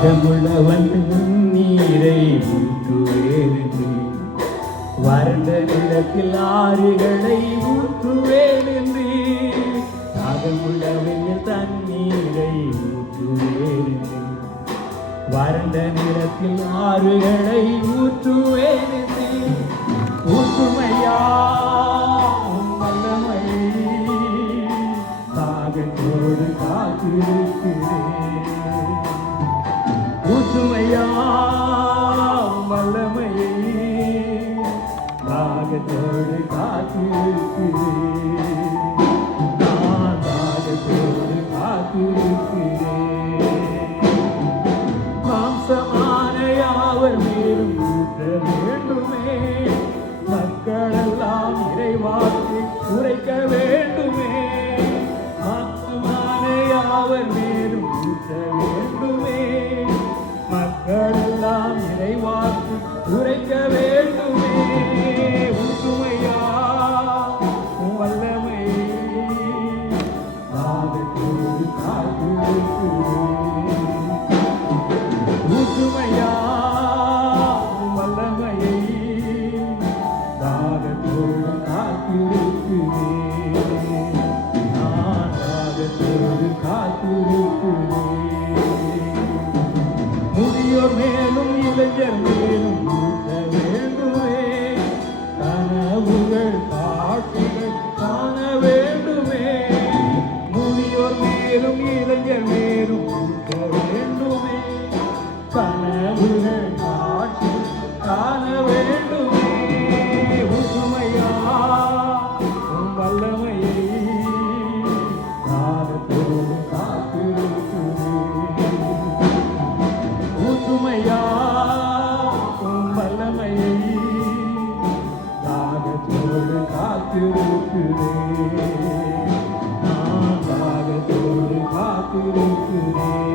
தாகமுள்ளவன் நீரை ஊற்றுவேன், வறண்ட நிலத்தில் ஆறுகளை ஊற்றுவேன் என்று. தாகமுள்ளவன் தண்ணீரை ஊற்றுவேன், வறண்ட நிலத்தில் ஆறுகளை ஊற்றுவேன் என்று. ஊற்றுமையா வல்லமை, தாகத்தோடு காத்திருக்கிறேன். ஊற்றுமையா வல்லமையை, தாகத்தோடு காத்திருக்கிறேன். நான் தாகத்தோடு காத்திருக்கிறேன். மாம்சமான யாவர் மேலும் ஊற்ற வேண்டுமே, மக்களெல்லாம் இறைவாக்கு உரைக்க வேண்டுமே. மாம்சமான யாவர் மேலும் ஊற்ற வேண்டுமே, மக்களெல்லாம் இறைவாக்கு உரைக்க வேண்டுமே. ஊற்றுமையா வல்லமை, தாகத்தோடு காத்திருக்கிறேன். ஊற்றுமையா வல்லமையை, தாகத்தோடு காத்திருக்கிறேன். நான் தாகத்தோடு காத்திருக்கிறேன். முதியோர் மேலும் இளைஞர் மேலும் ஊற்ற வேண்டுமே, கனவுகள் காட்சிகள் காண வேண்டுமே. முதியோர் மேலும் இளைஞர் மேலும் ஊற்ற வேண்டுமே, கனவுகள் காட்சிகள் காண வேண்டுமே. ஊற்றுமையா வல்லமையை, தாகத்தோடு காத்திருக்கிறேன். ஊற்றுமையா வல்லமையை, தாகத்தோடு காத்திருக்கிறேன். நான் தாகத்தோடு காத்திருக்கிறேன்.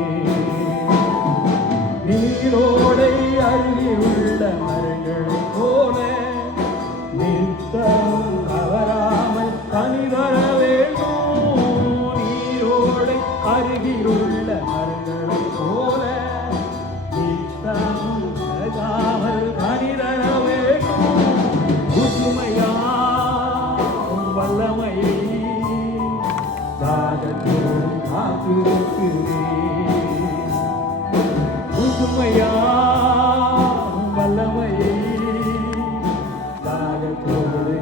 நீரோடை அருகிலுள்ள மரங்களைப் போல நித்தமும் தவறாமல் கனி தர வேண்டும். நீரோடை அருகிலுள்ள மரங்களைப் போல நித்தமும் தவறாமல் கனி தர வேண்டும். ஊற்றுமையா வல்லமையை, தாகத்தோடு காத்திருக்கிறேன். ஊற்றுமையா வல்லமையை, தாகத்தோடு